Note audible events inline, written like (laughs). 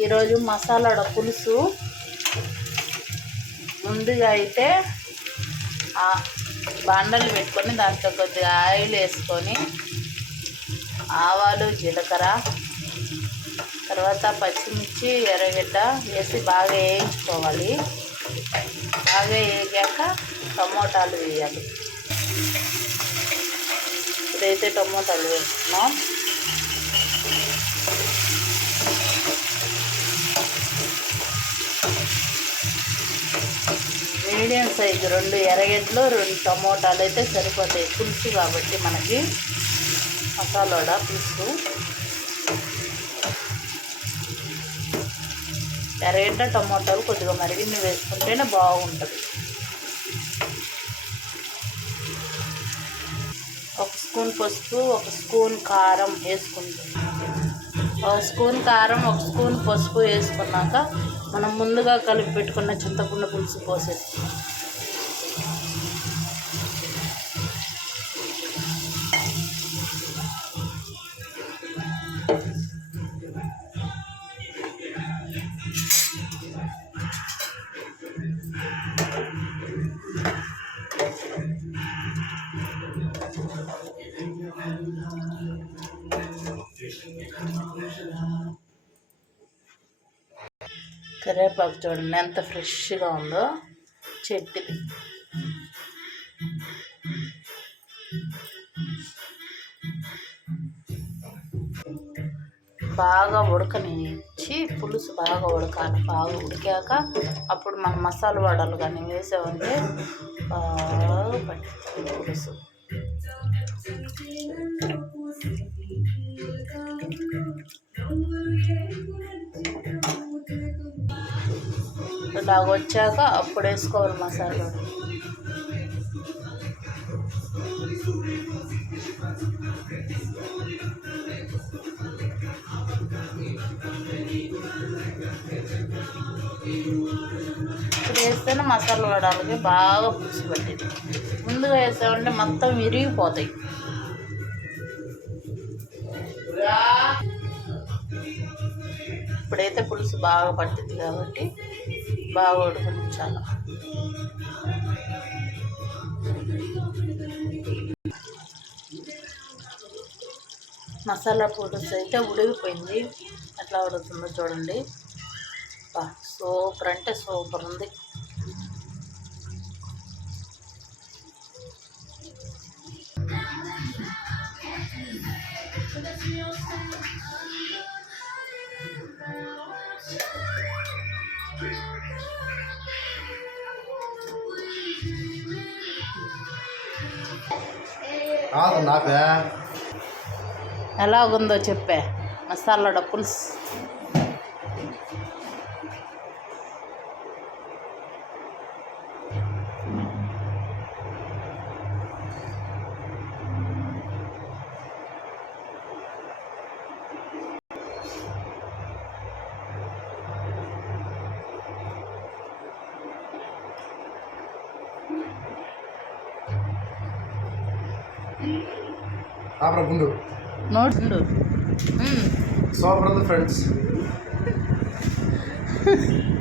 ఈరోజు మసాలాడ పులుసు. ముందుగా అయితే బాండలు పెట్టుకొని దాంట్లో కొద్దిగా ఆయిల్ వేసుకొని ఆవాలు జీలకర్ర తర్వాత పచ్చిమిర్చి ఎర్రగడ్డ వేసి బాగా వేయించుకోవాలి. బాగా వేగాక టమోటాలు వేయాలి. ఇప్పుడైతే టమోటాలు వేస్తున్నాం. మీడియం సైజు రెండు ఎర్రగడ్డలు రెండు టమోటాలు అయితే సరిపోతాయి. పులుసు కాబట్టి మనకి మసాలా పులుసు. ఎర్రగడ్డ టమోటాలు కొద్దిగా మరిగిన్ని వేసుకుంటేనే బాగుంటుంది. ఒక స్పూన్ పసుపు ఒక స్పూన్ కారం వేసుకుంటాం ఒక స్పూన్ కారం ఒక స్పూన్ పసుపు వేసుకున్నాక మనం ముందుగా కలిపి పెట్టుకున్న చింతపండు పులుసు పోసేస్తాం కరివేపాకు చూడండి ఎంత ఫ్రెష్గా ఉందో చెట్టుది. బాగా ఉడకనిచ్చి పులుసు బాగా ఉడకాలి. బాగా ఉడికాక అప్పుడు మనం మసాలా వడలు కానీ వేసామంటే బాగా పట్టింది పులుసు. ఇలాగ వచ్చాక అప్పుడు వేసుకోవాలి మసాలా. ఇప్పుడు వేస్తేనే మసాలా వడాలకి బాగా పులుసు పట్టింది. ముందుగా వేసామంటే మొత్తం విరిగిపోతాయి. ఇప్పుడైతే పులుసు బాగా పట్టింది కాబట్టి బాగా చాలా. మసాలా పులుసు అయితే ఉడిగిపోయింది ఎట్లా ఉడుతుందో చూడండి. సూపర్ అంటే సూపర్ ఉంది. కాదు నాకు. ఎలాగుందో చెప్పే. మసాలా పులుసు ఆపరా గుండు నోడు సూపర్ ఉంది ఫ్రెండ్స్ (laughs)